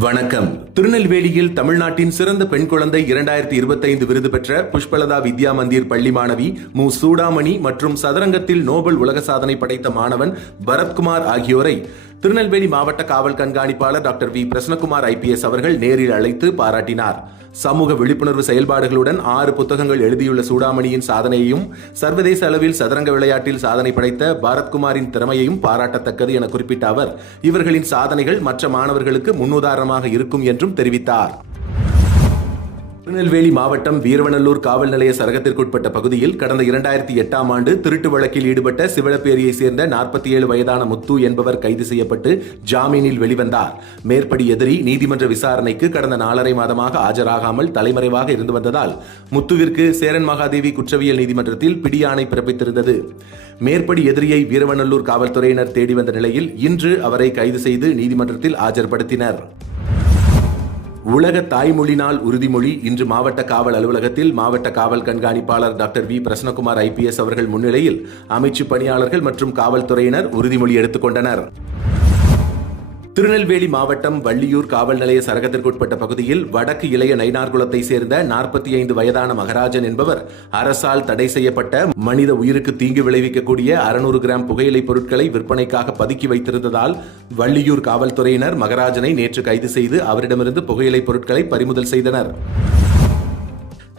வணக்கம். திருநெல்வேலியில் தமிழ்நாட்டின் சிறந்த பெண் குழந்தை 2025 விருது பெற்ற புஷ்பலதா வித்யா மந்திர் பள்ளி மாணவி மு. சூடாமணி மற்றும் சதுரங்கத்தில் நோபல் உலக சாதனை படைத்த மாணவன் பரத்குமார் ஆகியோரை திருநெல்வேலி மாவட்ட காவல் கண்காணிப்பாளர் டாக்டர் வி. பிரசன்னகுமார் IPS அவர்கள் நேரில் அழைத்து பாராட்டினார். சமூக விழிப்புணர்வு செயல்பாடுகளுடன் 6 புத்தகங்கள் எழுதியுள்ள சூடாமணியின் சாதனையையும் சர்வதேச அளவில் சதுரங்க விளையாட்டில் சாதனை படைத்த பரத்குமாரின் திறமையையும் பாராட்டத்தக்கது என குறிப்பிட்ட அவர், இவர்களின் சாதனைகள் மற்ற மாணவர்களுக்கு முன்னுதாரணமாக இருக்கும் என்றும் தெரிவித்தார். திருநெல்வேலி மாவட்டம் வீரவநல்லூர் காவல் நிலைய சரகத்திற்குட்பட்ட பகுதியில் கடந்த 2008ஆம் ஆண்டு திருட்டு வழக்கில் ஈடுபட்ட சிவலப்பேரியை சேர்ந்த 47 வயதான முத்து என்பவர் கைது செய்யப்பட்டு ஜாமீனில் வெளிவந்தார். மேற்படி எதிரி நீதிமன்ற விசாரணைக்கு கடந்த 4.5 மாதமாக ஆஜராகாமல் தலைமறைவாக இருந்து வந்ததால் முத்துவிற்கு சேரன் மகாதேவி குற்றவியல் நீதிமன்றத்தில் பிடியாணை பிறப்பித்திருந்தது. மேற்படி எதிரியை வீரவநல்லூர் காவல்துறையினர் தேடி வந்த நிலையில் இன்று அவரை கைது செய்து நீதிமன்றத்தில் ஆஜர்படுத்தினர். உலக தாய்மொழி நாள் உறுதிமொழி இன்று மாவட்ட காவல் அலுவலகத்தில் மாவட்ட காவல் கண்காணிப்பாளர் டாக்டர் வி. பிரசன்னகுமார் IPS அவர்கள் முன்னிலையில் அமைச்சு பணியாளர்கள் மற்றும் காவல்துறையினர் உறுதிமொழி எடுத்துக்கொண்டனர். திருநெல்வேலி மாவட்டம் வள்ளியூர் காவல் நிலைய சரகத்திற்குட்பட்ட பகுதியில் வடக்கு இளைய நயினார்குளத்தை சேர்ந்த 45 வயதான மகராஜன் என்பவர் அரசால் தடை செய்யப்பட்ட மனித உயிருக்கு தீங்கு விளைவிக்கக்கூடிய 600 கிராம் புகையிலை பொருட்களை விற்பனைக்காக பதுக்கி வைத்திருந்ததால் வள்ளியூர் காவல்துறையினர் மகராஜனை நேற்று கைது செய்து அவரிடமிருந்து புகையிலை பொருட்களை பறிமுதல் செய்தனர்.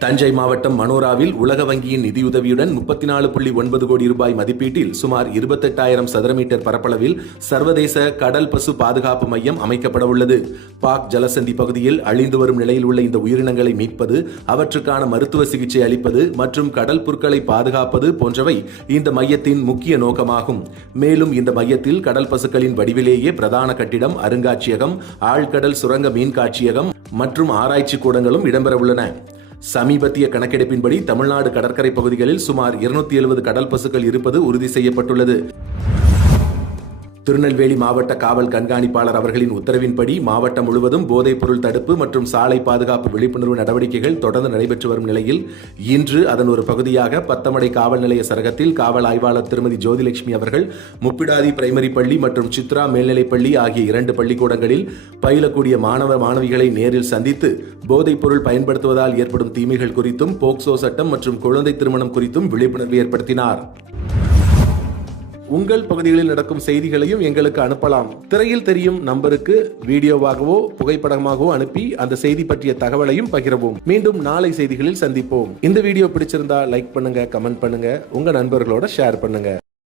தஞ்சை மாவட்டம் மனோராவில் உலக வங்கியின் நிதியுதவியுடன் 34.9 கோடி ரூபாய் மதிப்பீட்டில் சுமார் 28,000 சதுர மீட்டர் பரப்பளவில் சர்வதேச கடல் பசு பாதுகாப்பு மையம் அமைக்கப்பட உள்ளது. பாக் ஜலசந்தி பகுதியில் அழிந்து வரும் நிலையில் உள்ள இந்த உயிரினங்களை மீட்பது, அவற்றுக்கான மருத்துவ சிகிச்சை அளிப்பது மற்றும் கடல் புற்களை பாதுகாப்பது போன்றவை இந்த மையத்தின் முக்கிய நோக்கமாகும். மேலும் இந்த மையத்தில் கடல் பசுக்களின் வடிவிலேயே பிரதான கட்டிடம், அருங்காட்சியகம், ஆழ்கடல் சுரங்க மீன் காட்சியகம் மற்றும் ஆராய்ச்சி கூடங்களும் இடம்பெற உள்ளன. சமீபத்திய கணக்கெடுப்பின்படி தமிழ்நாடு கடற்கரை பகுதிகளில் சுமார் 270 கடல் பசுக்கள் இருப்பது உறுதி செய்யப்பட்டுள்ளது. திருநெல்வேலி மாவட்ட காவல் கண்காணிப்பாளர் அவர்களின் உத்தரவின்படி மாவட்டம் முழுவதும் போதைப் பொருள் தடுப்பு மற்றும் சாலை பாதுகாப்பு விழிப்புணர்வு நடவடிக்கைகள் தொடர்ந்து நடைபெற்று வரும் நிலையில் இன்று அதன் ஒரு பகுதியாக பத்தமடை காவல் நிலைய சரகத்தில் காவல் ஆய்வாளர் திருமதி ஜோதிலட்சுமி அவர்கள் முப்பிடாதி பிரைமரி பள்ளி மற்றும் சித்ரா மேல்நிலைப்பள்ளி ஆகிய 2 பள்ளிக்கூடங்களில் பயிலக்கூடிய மாணவ மாணவிகளை நேரில் சந்தித்து போதைப் பொருள் பயன்படுத்துவதால் ஏற்படும் தீமைகள் குறித்தும் போக்சோ சட்டம் மற்றும் குழந்தை திருமணம் குறித்தும் விழிப்புணர்வு ஏற்படுத்தினார். உங்கள் பகுதிகளில் நடக்கும் செய்திகளையும் எங்களுக்கு அனுப்பலாம். திரையில் தெரியும் நம்பருக்கு வீடியோவாகவோ புகைப்படமாகவோ அனுப்பி அந்த செய்தி பற்றிய தகவலையும் பகிரவும். மீண்டும் நாளை செய்திகளில் சந்திப்போம். இந்த வீடியோ பிடிச்சிருந்தா லைக் பண்ணுங்க, கமெண்ட் பண்ணுங்க, உங்க நண்பர்களோட ஷேர் பண்ணுங்க.